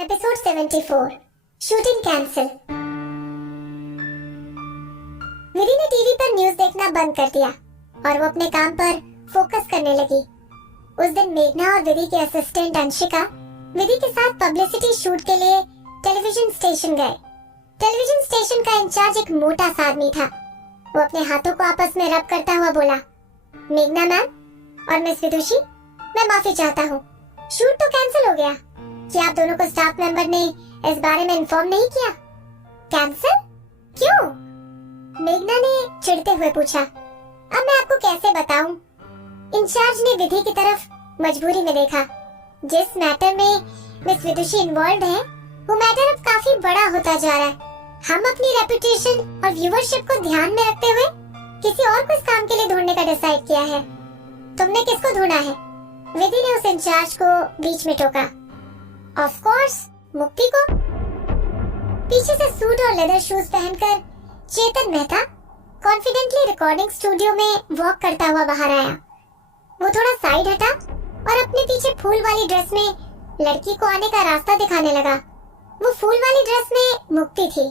Episode 74 shooting cancel. विधि ने TV पर news देखना बंद कर दिया और वो अपने काम पर फोकस करने लगी। उस दिन मेघना और विधि के असिस्टेंट अंशिका विधि के साथ पब्लिसिटी शूट के लिए टेलीविजन स्टेशन गए। टेलीविजन स्टेशन का इंचार्ज एक मोटा सा आदमी था। वो अपने हाथों को आपस में रब करता हुआ बोला, मेघना मैम और मिस विदुषी, मैं माफी चाहता हूँ, शूट तो कैंसिल हो गया। क्या आप दोनों को स्टाफ मेंबर ने इस बारे में इन्फॉर्म नहीं किया? कैंसिल? क्यों? मेघना ने चिढ़ते हुए पूछा। अब मैं आपको कैसे बताऊं? इंचार्ज ने विधि की तरफ मजबूरी में देखा। जिस मैटर में मिस विदुषी इन्वॉल्व है, वो मैटर अब काफी बड़ा होता जा रहा है। हम अपनी रेपुटेशन और व्यूअरशिप को ध्यान में रखते हुए किसी और को इस काम के लिए ढूंढने का डिसाइड किया है। तुमने किसको ढूंढा है? विधि ने उस इंचार्ज को बीच में टोका। ऑफ कोर्स, मुक्ति को। पीछे से सूट और लेदर शूज पहनकर चेतन मेहता कॉन्फिडेंटली रिकॉर्डिंग स्टूडियो में वॉक करता हुआ बाहर आया। वो थोड़ा साइड हटा और अपने पीछे फूल वाली ड्रेस में लड़की को आने का रास्ता दिखाने लगा। वो फूल वाली ड्रेस में मुक्ति थी।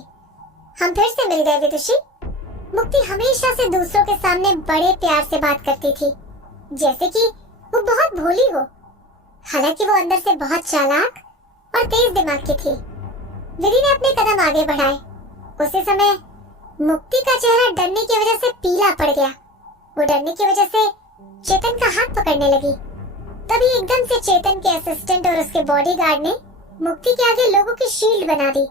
हम फिर से मिल गए विदुषी। मुक्ति हमेशा से दूसरों के सामने बड़े प्यार से बात करती थी, जैसे कि वो बहुत भोली हो। हालांकि वो अंदर से बहुत चालाक और तेज दिमाग की थी। विधि ने अपने कदम आगे बढ़ाए। उसी समय मुक्ति का चेहरा डरने की वजह से पीला पड़ गया। वो डरने की वजह से चेतन का हाथ पकड़ने लगी। तभी एकदम से चेतन के असिस्टेंट और उसके बॉडीगार्ड ने मुक्ति के आगे लोगों की शील्ड बना दी।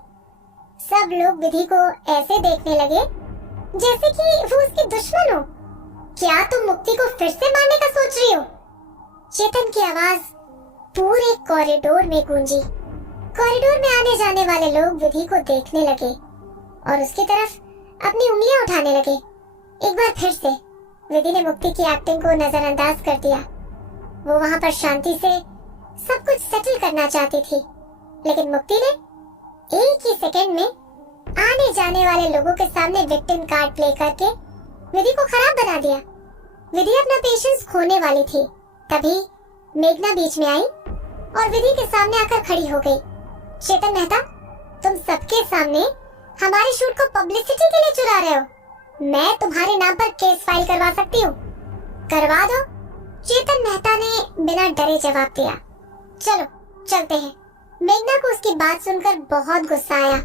सब लोग विधि को ऐसे देखने लगे जैसे कि वो उसकी दुश्मन हो। क्या तुम मुक्ति को फिर से मारने का सोच रही हो? चेतन की आवाज पूरे कॉरिडोर में गूंजी। कॉरिडोर में आने जाने वाले लोग विधि को देखने लगे और उसकी तरफ अपनी उंगलियां उठाने लगे। एक बार फिर से विधि ने मुक्ति की एक्टिंग को नजरअंदाज कर दिया। वो वहां पर शांति से सब कुछ सेटल करना चाहती थी, लेकिन मुक्ति ने एक ही सेकंड में आने जाने वाले लोगों के सामने विक्टिम कार्ड प्ले करके विधि को खराब बना दिया। विधि अपना पेशेंस खोने वाली थी। तभी मेघना बीच में आई और विधि के सामने आकर खड़ी हो गई। चेतन मेहता, तुम सबके सामने हमारे शूट को पब्लिसिटी के लिए चुरा रहे हो। मैं तुम्हारे नाम पर केस फाइल करवा सकती हूँ। करवा दो, चेतन मेहता ने बिना डरे जवाब दिया। चलो चलते हैं। मेघना को उसकी बात सुनकर बहुत गुस्सा आया,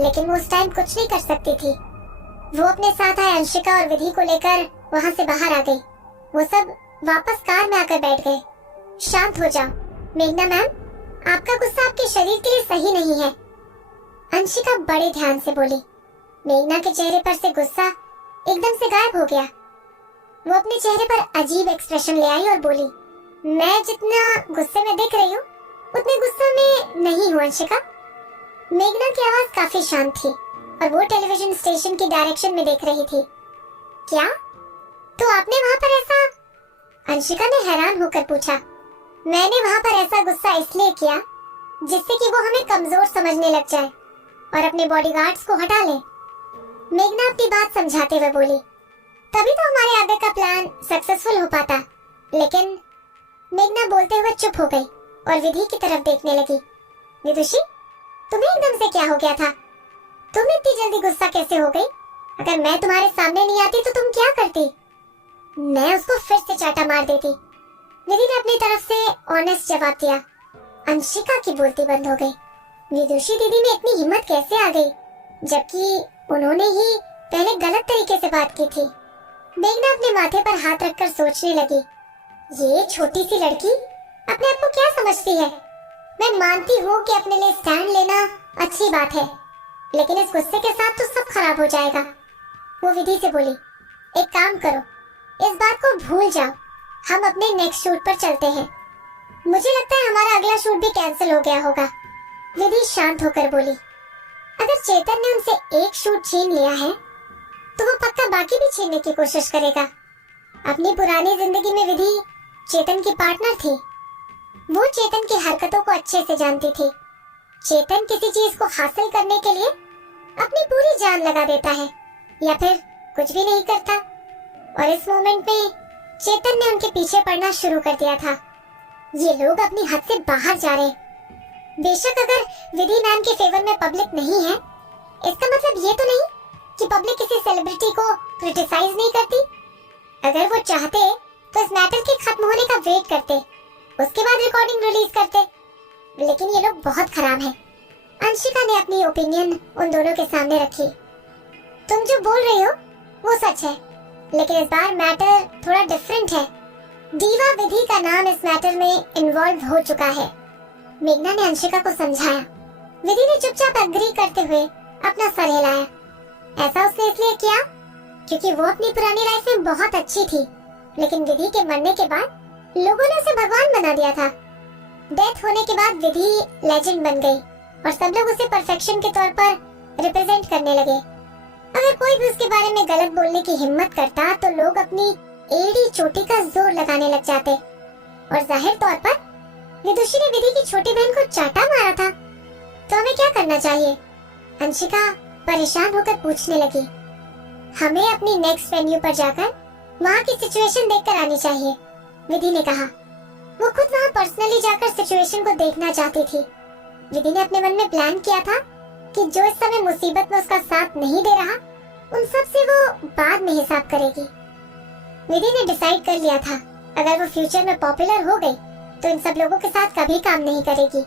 लेकिन वो उस टाइम कुछ नहीं कर सकती थी। वो अपने साथ आए अंशिका और विधि को लेकर वहाँ से बाहर आ गई। वो सब वापस कार में आकर बैठ गए। शांत हो जाओ मेघना मैम, आपका गुस्सा आपके शरीर के लिए सही नहीं है, अंशिका बड़े ध्यान से बोली। मेघना के चेहरे पर से गुस्सा एकदम से गायब हो गया। वो अपने चेहरे पर अजीब एक्सप्रेशन ले आई और बोली, मैं जितना गुस्से में दिख रही हूँ उतने गुस्से में नहीं हूँ अंशिका। मेघना की आवाज काफी शांत थी और वो टेलीविजन स्टेशन की डायरेक्शन में देख रही थी। क्या? तो आपने वहाँ पर ऐसा? अंशिका ने हैरान होकर पूछा। मैंने वहाँ पर ऐसा गुस्सा इसलिए किया जिससे कि वो हमें कमजोर समझने लग जाए और अपने बॉडीगार्ड्स को हटा ले। मेघना अपनी बात समझाते हुए बोली, तभी तो हमारे आगे का प्लान सक्सेसफुल हो पाता। लेकिन मेघना बोलते हुए चुप हो गई और विधि की तरफ देखने लगी। विदुषी, तुम्हें एकदम से क्या हो गया था? तुम इतनी जल्दी गुस्सा कैसे हो गई? अगर मैं तुम्हारे सामने नहीं आती तो तुम क्या करती? मैं उसको फिर से चाटा मार देती। विधि ने अपनी तरफ से ऑनेस्ट जवाब दिया। अंशिका की बोलती बंद हो गई। विदुषी दीदी में इतनी हिम्मत कैसे आ गई, जबकि उन्होंने ही पहले गलत तरीके से बात की थी। मेघना अपने माथे पर हाथ रखकर सोचने लगी, ये छोटी सी लड़की अपने आप को क्या समझती है? मैं मानती हूँ कि अपने लिए स्टैंड लेना अच्छी बात है, लेकिन इस गुस्से के साथ तो सब खराब हो जाएगा। वो विधि से बोली, एक काम करो, इस बात को भूल जाओ, हम अपने नेक्स्ट शूट पर चलते हैं। मुझे लगता है हमारा अगला शूट भी कैंसिल हो गया होगा। विधि शांत होकर बोली, अगर चेतन ने उनसे एक शूट छीन लिया है तो वो पक्का बाकी भी छीनने की कोशिश करेगा। अपनी पुरानी जिंदगी में विधि चेतन की पार्टनर थी। वो चेतन की हरकतों को अच्छे से जानती थी। चेतन किसी चीज को हासिल करने के लिए अपनी पूरी जान लगा देता है या फिर कुछ भी नहीं करता, और इस मोमेंट में चेतन ने उनके पीछे पड़ना शुरू कर दिया था। ये लोग अपनी हद से बाहर जा रहे। बेशक अगर विधि मैम के फेवर में पब्लिक नहीं है, इसका मतलब ये तो नहीं कि पब्लिक किसी सेलिब्रिटी को क्रिटिसाइज नहीं करती। अगर वो चाहते तो इस मैटर के खत्म होने का वेट करते, उसके बाद रिकॉर्डिंग रिलीज करते। लेकिन ये लोग बहुत खराब हैं। अंशिका ने अपनी ओपिनियन उन दोनों के सामने रखी। तुम जो बोल रही हो वो सच है, लेकिन इस बार मैटर थोड़ा डिफरेंट है। दीवा विधि का नाम इस मैटर में इन्वॉल्व हो चुका है। मेघना ने अंशिका को समझाया। विधि ने चुपचाप एग्री करते हुए अपना सर हिलाया। ऐसा उसने इसलिए किया क्योंकि वो अपनी पुरानी लाइफ में बहुत अच्छी थी, लेकिन विधि के मरने के बाद लोगों ने उसे भगवान बना दिया था। डेथ होने के बाद विधि लेजेंड बन गई और सब लोग उसे परफेक्शन के तौर पर रिप्रेजेंट करने लगे। अगर कोई भी उसके बारे में गलत बोलने की हिम्मत करता तो लोग अपनी एड़ी चोटी का जोर लगाने लग जाते, और जाहिर तौर पर विदुषी ने विधि की छोटी बहन को चाटा मारा था। तो हमें क्या करना चाहिए? अंशिका परेशान होकर पूछने लगी। हमें अपनी नेक्स्ट वेन्यू पर जाकर वहाँ की सिचुएशन देखकर आनी चाहिए, विधि ने कहा। वो खुद वहाँ पर्सनली जाकर सिचुएशन को देखना चाहती थी। विधि ने अपने मन में प्लान किया था कि जो इस समय मुसीबत में उसका साथ नहीं दे रहा, उन सब से वो बाद में हिसाब करेगी। विधि ने डिसाइड कर लिया था अगर वो फ्यूचर में पॉपुलर हो गई तो इन सब लोगों के साथ कभी काम नहीं करेगी,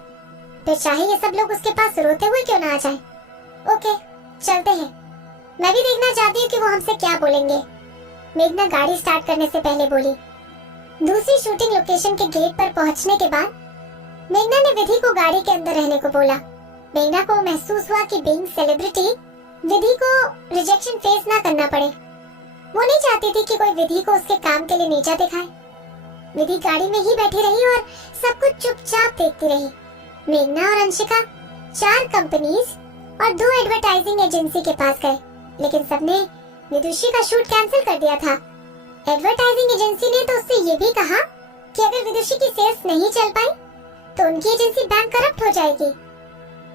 फिर चाहे ये सब लोग उसके पास रोते हुए क्यों ना आ जाएं। ओके, चलते हैं। मैं भी देखना चाहती हूँ कि वो हमसे क्या बोलेंगे, मेघना गाड़ी स्टार्ट करने से पहले बोली। दूसरी शूटिंग लोकेशन के गेट पर पहुंचने के बाद मेघना ने विधि को गाड़ी के अंदर रहने को बोला। मेघना को महसूस हुआ कि बीइंग सेलिब्रिटी विधि को रिजेक्शन फेस ना करना पड़े। वो नहीं चाहती थी कि कोई विधि को उसके काम के लिए नीचा दिखाए। विधि गाड़ी में ही बैठी रही और सब कुछ चुपचाप देखती रही। मेघना और अंशिका 4 कंपनीज और 2 एडवर्टाइजिंग एजेंसी के पास गए, लेकिन सबने विदुषी का शूट कैंसिल कर दिया था। एडवर्टाइजिंग एजेंसी ने तो उससे ये भी कहा कि अगर विदुषी की सेल्स नहीं चल पाई तो उनकी एजेंसी बैंक करप्ट हो जाएगी।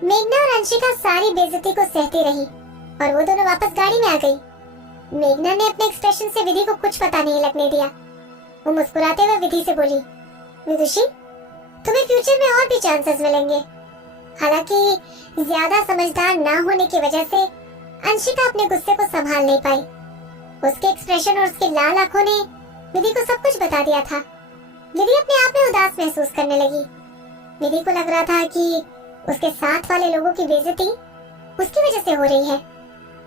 मेघना और अंशिका सारी बेइज्जती को सहती रही और वो दोनों वापस गाड़ी में आ गई। मेघना ने अपने एक्सप्रेशन से विधि को कुछ पता नहीं लगने दिया। वो मुस्कुराते हुए विधि से बोली, विदुषी, तुम्हें फ्यूचर में और भी चांसेस मिलेंगे। हालांकि ज्यादा समझदार ना होने की वजह से अंशिका अपने गुस्से को संभाल नहीं पाई। उसके एक्सप्रेशन और उसकी लाल आंखों ने विधि को सब कुछ बता दिया था। विधि अपने आप में उदास महसूस करने लगी। विधि को लग रहा था कि उसके साथ वाले लोगों की बेइज्जती उसकी वजह से हो रही है।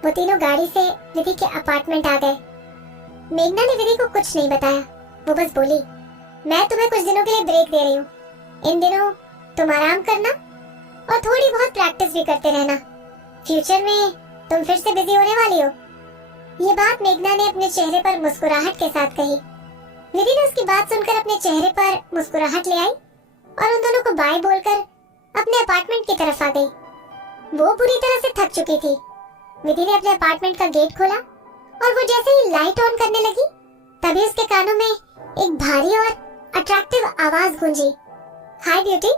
वो तीनों गाड़ी से विधि के अपार्टमेंट आ गए। मेघना ने विधि को कुछ नहीं बताया। वो बस बोली, मैं तुम्हें कुछ दिनों के लिए ब्रेक दे रही हूँ। इन दिनों तुम आराम करना और थोड़ी बहुत प्रैक्टिस भी करते रहना। फ्यूचर में तुम फिर से बिजी होने वाली हो। ये बात मेघना ने अपने चेहरे पर मुस्कुराहट के साथ कही। विधि ने उसकी बात सुनकर अपने चेहरे पर मुस्कुराहट ले आई और उन दोनों को बाय बोलकर अपने अपार्टमेंट की तरफ आ गई। वो पूरी तरह से थक चुकी थी। विधि ने अपने अपार्टमेंट का गेट खोला और वो जैसे ही लाइट ऑन करने लगी तभी उसके कानों में एक भारी और अट्रैक्टिव आवाज गूंजी। हाय ब्यूटी,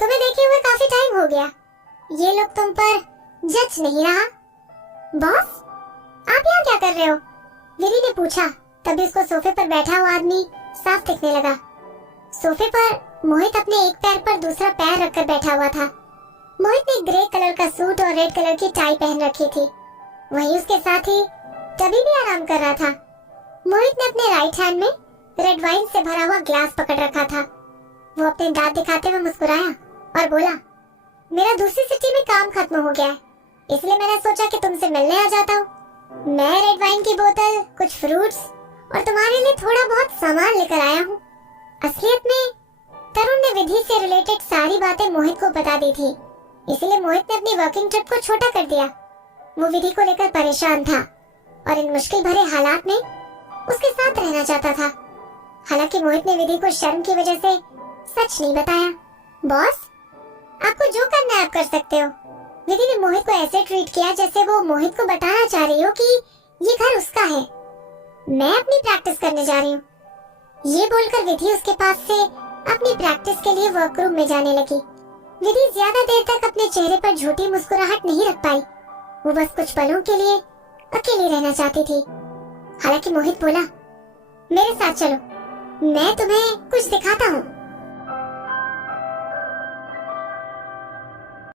तुम्हें देखे हुए काफी टाइम हो गया। ये लुक तुम पर जच नहीं रहा। बॉस, आप यहाँ क्या कर रहे हो? विधि ने पूछा। तभी उसको सोफे पर बैठा हुआ आदमी साफ दिखने लगा। सोफे पर मोहित अपने एक पैर पर दूसरा पैर रखकर बैठा हुआ था। मोहित ने ग्रे कलर का सूट और रेड कलर की टाई पहन रखी थी। वहीं उसके साथ ही टबी भी आराम कर रहा था। मोहित ने अपने राइट हैंड में रेड वाइन से भरा हुआ ग्लास पकड़ रखा था। वो अपने दांत दिखाते हुए मुस्कुराया और बोला, मेरा दूसरी सिटी में काम खत्म हो गया है, इसलिए मैंने सोचा कि तुमसे मिलने आ जाता हूँ। मैं रेड वाइन की बोतल, कुछ फ्रूट्स और तुम्हारे लिए थोड़ा बहुत सामान लेकर आया हूँ। असलियत में तरुण ने विधि से रिलेटेड सारी बातें मोहित को बता दी थी, इसलिए मोहित ने अपनी वर्किंग ट्रिप को छोटा कर दिया। वो विधि को लेकर परेशान था और इन मुश्किल भरे हालात में उसके साथ रहना चाहता था। हालांकि मोहित ने विधि को शर्म की वजह से सच नहीं बताया। बॉस, आपको जो करना है आप कर सकते हो। विधि ने मोहित को ऐसे ट्रीट किया जैसे वो मोहित को बताना चाह रही हो कि ये घर उसका है। मैं अपनी प्रैक्टिस करने जा रही हूँ। ये बोलकर विधि उसके पास से अपनी प्रैक्टिस के लिए वर्करूम में जाने लगी। विधि ज्यादा देर तक अपने चेहरे पर झूठी मुस्कुराहट नहीं रख पाई। वो बस कुछ पलों के लिए अकेली रहना चाहती थी। हालांकि मोहित बोला, मेरे साथ चलो, मैं तुम्हें कुछ दिखाता हूँ।